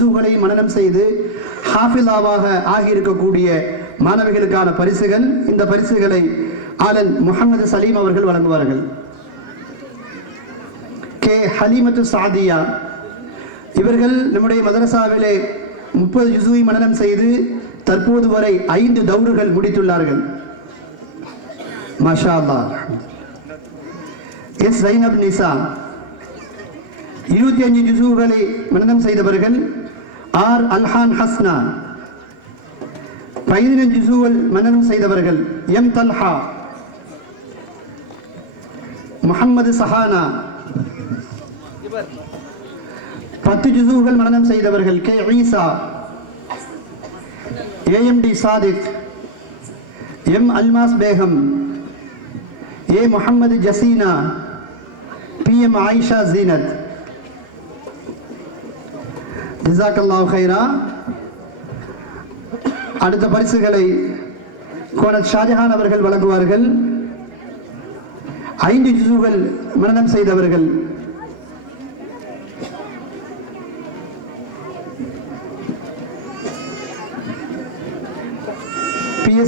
ஜுஸுகளை மனனம் செய்து ஹாஃபிலாவாக ஆகியிருக்கக்கூடிய மாணவிகளுக்கான பரிசுகள். இந்த பரிசுகளை ஆலன் முஹம்மது சலீம் அவர்கள் வழங்குவார்கள். கே ஹலீமத்து சாதியா இவர்கள் நம்முடைய மதரசாவிலே 30 ஜுஸுவை மனனம் செய்து தற்போது வரை 5 தௌர்கள் முடித்துள்ளார்கள். மாஷா அல்லாஹ். எஸ் ஜைனப் நிசா 25 ஜுஸுகளை மனனம் செய்தவர்கள். ஆர் அல்ஹான் ஹஸ்னா 15 ஜுஸுகள் மனனம் செய்தவர்கள். எம் தல்ஹா, முஹம்மது சஹானா 10 ஜுஸுகள் மனனம் செய்தவர்கள். கே ஈசா, ஏஎம்டி சாதிக், எம் அல்மாஸ் பேகம், ஏ முஹம்மது ஜசீனா, PM ஆயிஷா ஜீனத். ஜஸாக்கல்லாஹு கைரா. அடுத்த பரிசுகளை கோனத் ஷாஜஹான் அவர்கள் வழங்குவார்கள். 5 ஜுஸுகள் மனனம் செய்தவர்கள்